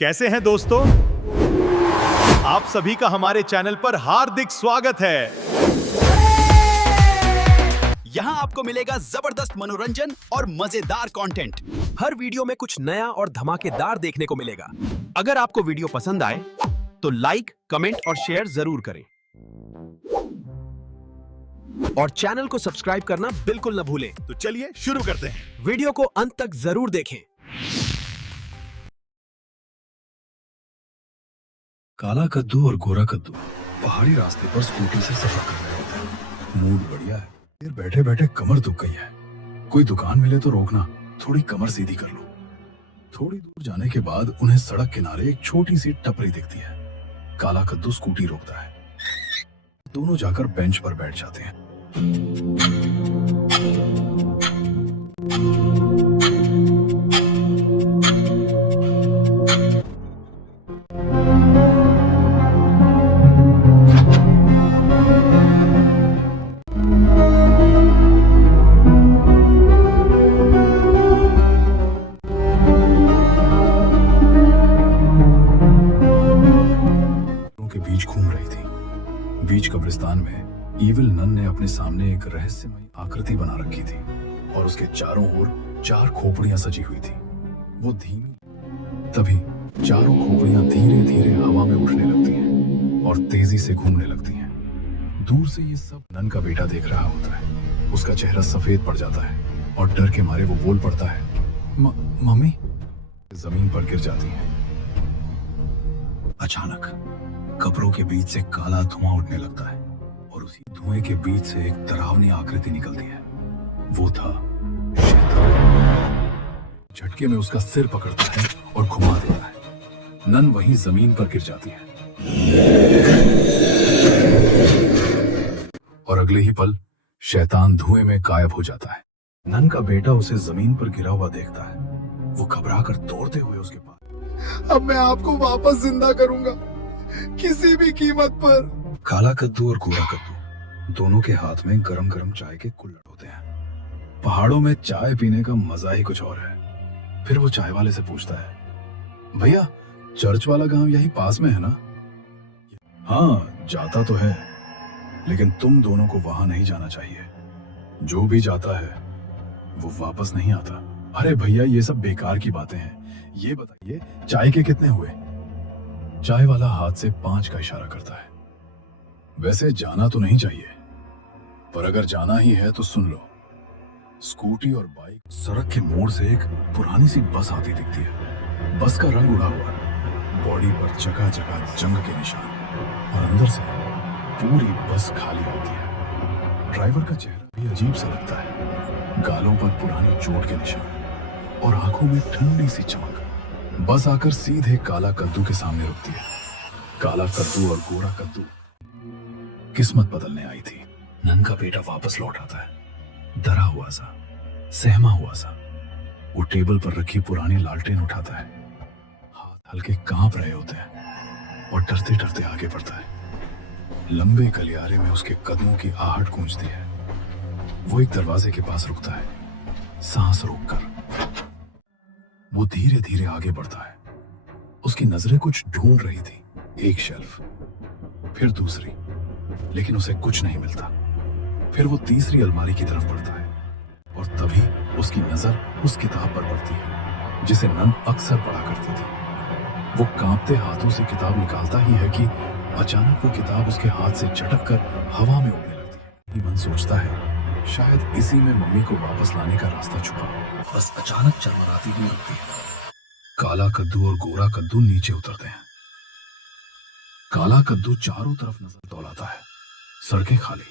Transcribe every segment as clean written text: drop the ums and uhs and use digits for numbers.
कैसे हैं दोस्तों? आप सभी का हमारे चैनल पर हार्दिक स्वागत है। यहाँ आपको मिलेगा जबरदस्त मनोरंजन और मजेदार कंटेंट। हर वीडियो में कुछ नया और धमाकेदार देखने को मिलेगा। अगर आपको वीडियो पसंद आए तो लाइक, कमेंट और शेयर जरूर करें और चैनल को सब्सक्राइब करना बिल्कुल न भूलें। तो चलिए शुरू करते हैं। वीडियो को अंत तक जरूर देखें। काला कद्दू और गोरा कद्दू पहाड़ी रास्ते पर स्कूटी से सफर कर रहे होते हैं। मूड बढ़िया है, फिर बैठे बैठे कमर दुख गई है। कोई दुकान मिले तो रोकना, थोड़ी कमर सीधी कर लो। थोड़ी दूर जाने के बाद उन्हें सड़क किनारे एक छोटी सी टपरी दिखती है। काला कद्दू स्कूटी रोकता है। दोनों जाकर बेंच पर बैठ जाते हैं। के बीच घूम रही थी। बीच कब्रिस्तान में ईविल नन ने अपने सामने एक रहस्यमयी आकृति बना रखी थी और उसके चारों ओर 4 खोपड़ियां सजी हुई थी। वो धीमी, तभी चारों खोपड़ियां धीरे धीरे हवा में उठने लगती हैं और तेजी से घूमने लगती हैं। दूर से ये सब नन का बेटा देख रहा होता है। उसका चेहरा सफेद पड़ जाता है और डर के मारे वो बोल पड़ता है, मम्मी। जमीन पर गिर जाती है। अचानक कब्रों के बीच से काला धुआं उठने लगता है और उसी धुएं के बीच से एक डरावनी आकृति निकलती है। वो था शैतान। झटके में उसका सिर पकड़ता है और घुमा देता है। नन वहीं जमीन पर गिर जाती है और अगले ही पल शैतान धुएं में गायब हो जाता है। नन का बेटा उसे जमीन पर गिरा हुआ देखता है। वो घबराकर दौड़ते हुए उसके पास, अब मैं आपको वापस जिंदा करूंगा, किसी भी कीमत पर। काला कद्दू और गोरा कद्दू दोनों के हाथ में गरम गरम चाय के कुल्हड़ होते हैं। पहाड़ों में चाय पीने का मजा ही कुछ और है। फिर वो चाय वाले से पूछता है, भैया चर्च वाला गांव यही पास में है ना? हाँ जाता तो है, लेकिन तुम दोनों को वहां नहीं जाना चाहिए। जो भी जाता है वो वापस नहीं आता। अरे भैया ये सब बेकार की बातें हैं। ये बताइए चाय के कितने हुए? चाय वाला हाथ से 5 का इशारा करता है। वैसे जाना तो नहीं चाहिए, पर अगर जाना ही है तो सुन लो। स्कूटी और बाइक सड़क के मोड़ से एक पुरानी सी बस आती दिखती है। बस का रंग उड़ा हुआ, बॉडी पर जगह जगह जंग के निशान और अंदर से पूरी बस खाली होती है। ड्राइवर का चेहरा भी अजीब सा लगता है। गालों पर पुरानी चोट के निशान और आंखों में ठंडी सी चमक। बस आकर सीधे काला कद्दू के सामने रुकती है। काला कद्दू और गोरा कद्दू किस्मत बदलने आई थी। नन का बेटा वापस लौट आता है, डरा हुआ सा, सहमा हुआ सा। वो टेबल पर रखी पुरानी लालटेन उठाता है। हाथ हल्के कांप रहे होते हैं और डरते डरते आगे बढ़ता है। लंबे गलियारे में उसके कदमों की आहट गूंजती है। वो एक दरवाजे के पास रुकता है, सांस रोककर। वो धीरे धीरे आगे बढ़ता है। उसकी नजरें कुछ ढूंढ रही थी। एक शेल्फ, फिर दूसरी, लेकिन उसे कुछ नहीं मिलता। फिर वो तीसरी अलमारी की तरफ बढ़ता है और तभी उसकी नजर उस किताब पर पड़ती है जिसे नन अक्सर पढ़ा करती थी। वो कांपते हाथों से किताब निकालता ही है कि अचानक वो किताब उसके हाथ से झटक कर हवा में उड़ने लगती है। मन सोचता है शायद इसी में मम्मी को वापस लाने का रास्ता छुपा हो। बस अचानक चरमराती हुई रुकती है। काला कद्दू और गोरा कद्दू नीचे उतरते हैं। काला कद्दू चारों तरफ नजर दौड़ाता है। सड़कें खाली,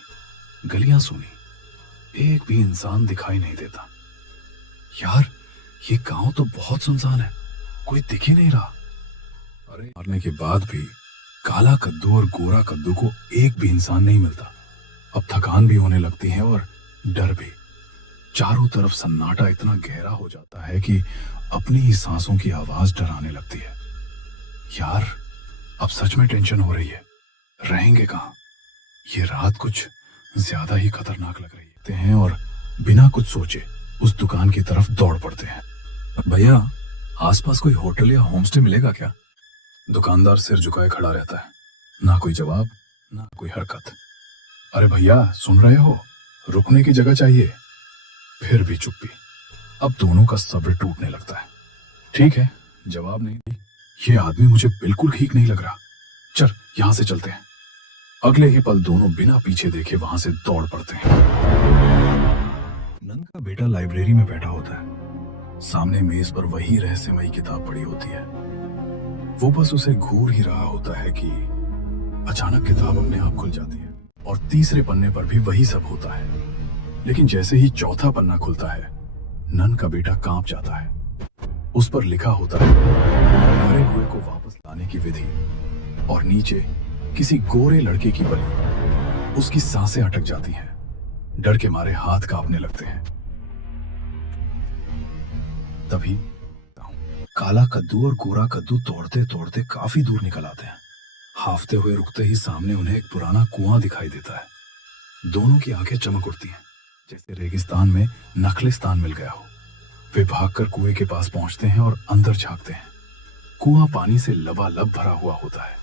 गलियां सूनी, एक भी इंसान दिखाई नहीं देता। यार ये गांव तो बहुत सुनसान है, कोई दिख ही नहीं रहा। अरे मारने के बाद भी काला कद्दू और गोरा कद्दू को एक भी इंसान नहीं मिलता। अब थकान भी होने लगती है और डर भी। चारों तरफ सन्नाटा इतना गहरा हो जाता है कि अपनी ही सांसों की आवाज डराने लगती है। यार अब सच में टेंशन हो रही है। रहेंगे कहां? ये रात कुछ ज्यादा ही खतरनाक लग रही है और बिना कुछ सोचे उस दुकान की तरफ दौड़ पड़ते हैं। भैया आसपास कोई होटल या होमस्टे मिलेगा क्या? दुकानदार सिर झुकाए खड़ा रहता है, ना कोई जवाब ना कोई हरकत। अरे भैया सुन रहे हो, रुकने की जगह चाहिए। फिर भी चुप्पी। अब दोनों का सब्र टूटने लगता है। ठीक है, जवाब नहीं दी। ये आदमी मुझे बिल्कुल ठीक नहीं लग रहा। चल यहां से चलते हैं। अगले ही पल दोनों बिना पीछे देखे वहां से दौड़ पड़ते हैं। नन का बेटा लाइब्रेरी में बैठा होता है। सामने मेज पर वही रहस्यमयी किताब पड़ी होती है। वो बस उसे घूर ही रहा होता है कि अचानक किताब अपने आप खुल जाती है और तीसरे पन्ने पर भी वही सब होता है। लेकिन जैसे ही चौथा पन्ना खुलता है, नन का बेटा कांप जाता है। उस पर लिखा होता है मरे हुए को वापस लाने की विधि, और नीचे किसी गोरे लड़के की बलि। उसकी सांसें अटक जाती हैं, डर के मारे हाथ कांपने लगते हैं। तभी काला कद्दू और गोरा कद्दू तोड़ते तोड़ते काफी दूर निकल आते हैं। हाफते हुए रुकते ही सामने उन्हें एक पुराना कुआं दिखाई देता है। दोनों की आंखें चमक उठती हैं, जैसे रेगिस्तान में नखलिस्तान मिल गया हो। वे भागकर कुएं के पास पहुंचते हैं और अंदर झांकते हैं। कुआं पानी से लबालब भरा हुआ होता है।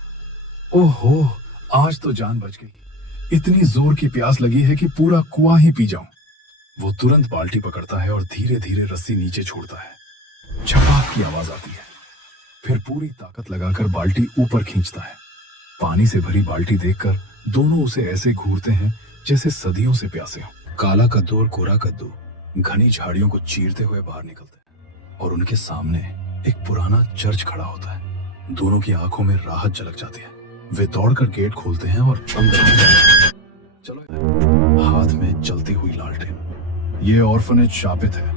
ओहो, आज तो जान बच गई। इतनी जोर की प्यास लगी है कि पूरा कुआं ही पी जाऊं। वो तुरंत बाल्टी पकड़ता है और धीरे धीरे रस्सी नीचे छोड़ता है। छपाक की आवाज आती है। फिर पूरी ताकत लगाकर बाल्टी ऊपर खींचता है। पानी से भरी बाल्टी देखकर दोनों उसे ऐसे घूरते हैं जैसे सदियों से प्यासे हो। काला कद्दू और गोरा कद्दू घनी झाड़ियों को चीरते हुए बाहर निकलते हैं और उनके सामने एक पुराना चर्च खड़ा होता है। दोनों की आंखों में राहत झलक जाती है। वे दौड़कर गेट खोलते हैं और अंदर चलो। हाथ में चलती हुई लालटेन। ये ऑर्फनेज शापित है।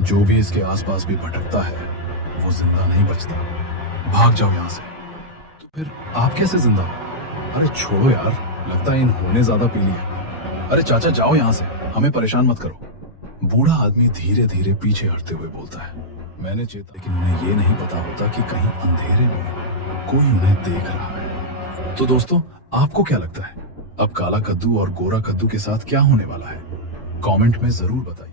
जो भी इसके आसपास भी भटकता है वो जिंदा नहीं बचता। भाग जाओ यहाँ से। तो फिर आप कैसे जिंदा हो? अरे छोड़ो यार, लगता है इन्होंने ज्यादा पी लिया। अरे चाचा जाओ यहाँ से, हमें परेशान मत करो। बूढ़ा आदमी धीरे धीरे पीछे हटते हुए बोलता है। मैंने चेता, लेकिन उन्हें ये नहीं पता होता कि कहीं अंधेरे में कोई उन्हें देख रहा है। तो दोस्तों, आपको क्या लगता है अब काला कद्दू और गोरा कद्दू के साथ क्या होने वाला है? कमेंट में जरूर बताइए।